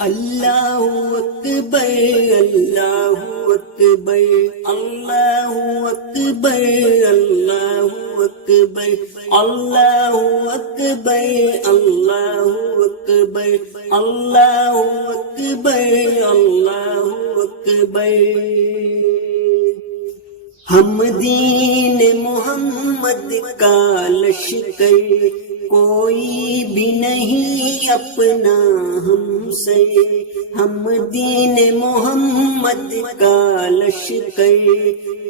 اللہ اکبر اللہ اکبر اللہ اکبر اللہ اکبر اللہ اکبر اللہ اکبر اللہ اکبر اللہ اکبر۔ ہم دین محمد کا لشکر، کوئی بھی نہیں اپنا ہم سے۔ ہم دین محمد کا لشکر،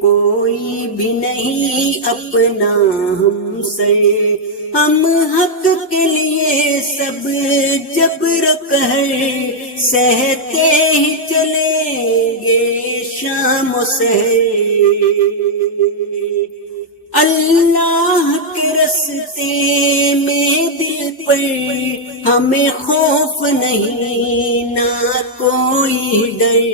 کوئی بھی نہیں اپنا ہم سے۔ ہم حق کے لیے سب جبر قہر سہتے ہی چلیں گے شام و سحر۔ اللہ کے راستے میں دل پر ہمیں خوف نہیں نہ کوئی ڈر۔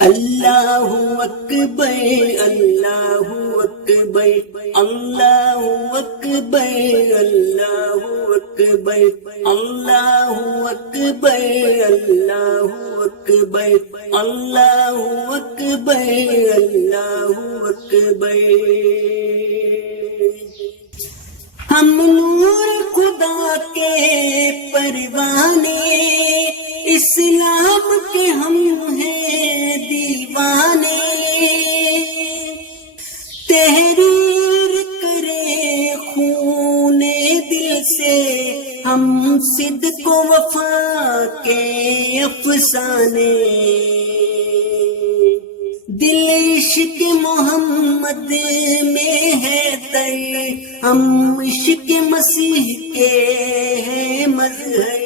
اللہ اکبر اللہ اکبر اللہ اکبر اللہ اکبر اللہ اکبر اللہ اکبر اللہ اکبر اللہ اکبر۔ ہم نور خدا کے پروانے، اسلام کے ہم ہیں دیوانے۔ تحریر کرے خون دل سے ہم صدق و وفا کے افسانے۔ دل عشق محمد میں ہے تر، ہم عشق مسیح کے ہیں مظہر۔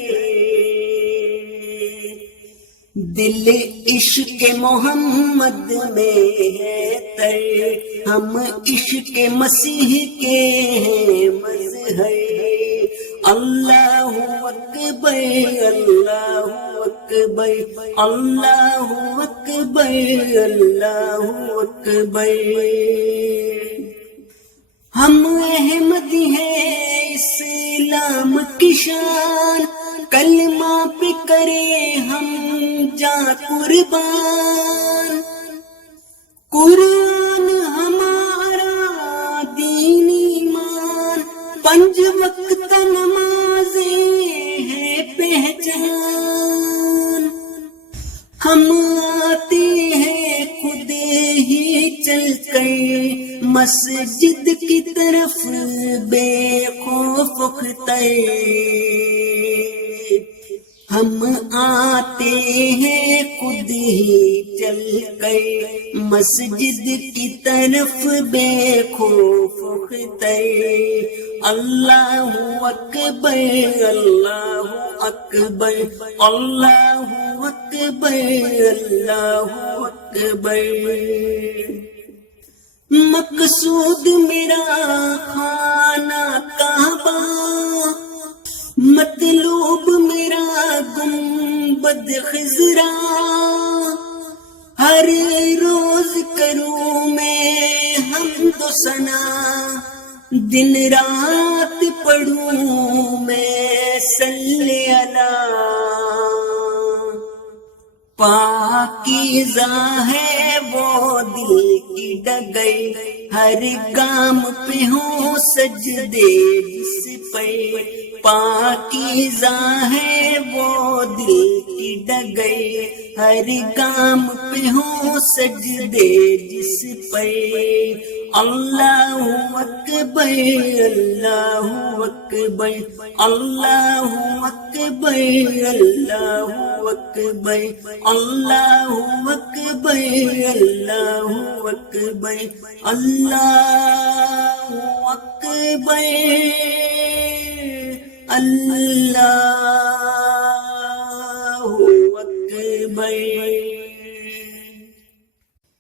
دل عشق محمد میں ہے تر، ہم عشق مسیح کے ہیں مظہر۔ اللہ اکبر اللہ اکبر اللہ اکبر اللہ اکبر۔ ہم احمدی ہیں اسلام کی شان، کلمہ پہ کرے ہم جا قربان۔ قرآن ہمارا دین ایمان، 5 وقت نمازیں ہے پہچان۔ ہم آتے ہیں خود ہی چل کر مسجد کی طرف بے خوف اختر۔ ہم آتے ہیں خود ہی چل کر مسجد کی طرف بے خوف اختر۔ اللہ اکبر اللہ اکبر اللہ اکبر اللہ اکبر۔ مقصود میرا خانہ کعبہ، مطلوب میرا گنبد خضرا۔ ہر روز کروں میں حمد و ثنا، دن رات پڑھوں میں صلی اللہ۔ پاکیزہ ہے وہ دل کی ڈگر، ہر گام پہ ہوں سجدے جس پر۔ پاکیزہ ہے وہ دل کی ڈگر، ہر گام پہ ہوں سجدے جس پر۔ اللہ اکبر اللہ اکبر اللہ اکبر اللہ اکبر اللہ اکبر اللہ اکبر اللہ اکبر اللہ اکبر۔